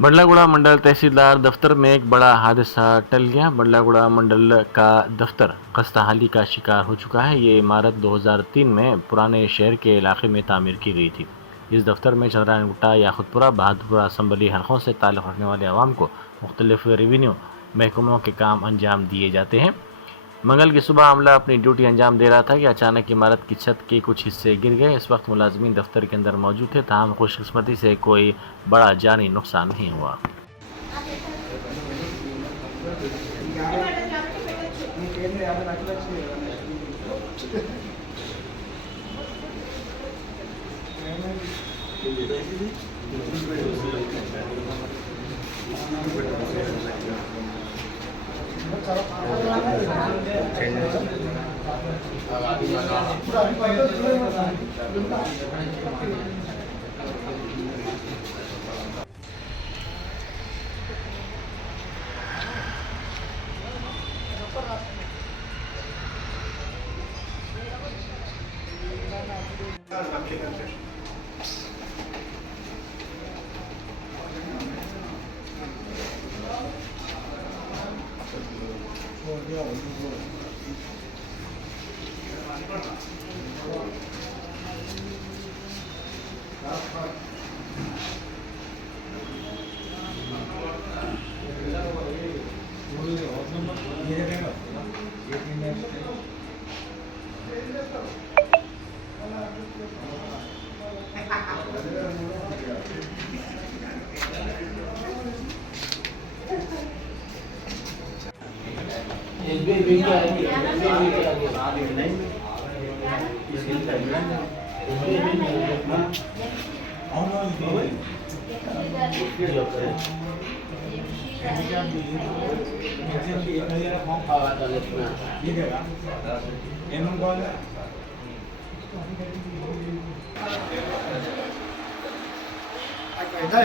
बंडलागुड़ा मंडल तहसीलदार दफ्तर में एक बड़ा हादसा टल गया। बंडलागुड़ा मंडल का दफ्तर खस्ताहाली का शिकार हो चुका है। ये इमारत 2003 में पुराने शहर के इलाके में तामीर की गई थी। इस दफ्तर में चंद्रायन गुट्टा, याकुतपुरा, बहादुरपुरा असम्बली हलकों से ताल्लुक़ रखने वाले आवाम को मुख्तलिफ रेवेन्यू महकमों के काम अंजाम दिए जाते हैं। मंगल की सुबह अमला अपनी ड्यूटी अंजाम दे रहा था कि अचानक इमारत की छत के कुछ हिस्से गिर गए। इस वक्त मुलाजमीन दफ्तर के अंदर मौजूद थे, ताहम खुशकिस्मती से कोई बड़ा जानी नुकसान नहीं हुआ।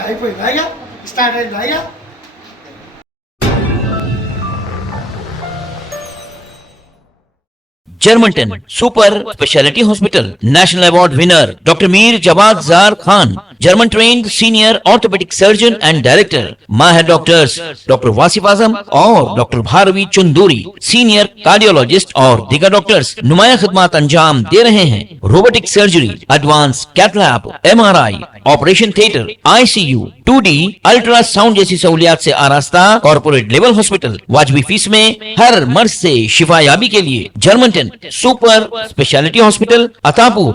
అయిపోయిందా స్టార్ట్ అయిందా Germanten super speciality hospital national award winner doctor Mir Jawad Zar Khan, German trained senior orthopaedic surgeon and director, माहिर डॉक्टर्स डॉक्टर वासिफ आजम और doctor Bharavi Chunduri, senior cardiologist और दीगर डॉक्टर्स नुमाया खिदमत अंजाम दे रहे हैं। Robotic surgery, advance cath lab, MRI, operation theatre, ICU, 2D ultrasound जैसी सहूलियात से आरास्ता कॉर्पोरेट लेवल हॉस्पिटल। वाजबी फीस में हर मर्ज से शिफायाबी के लिए Germanton super speciality hospital, Attapur.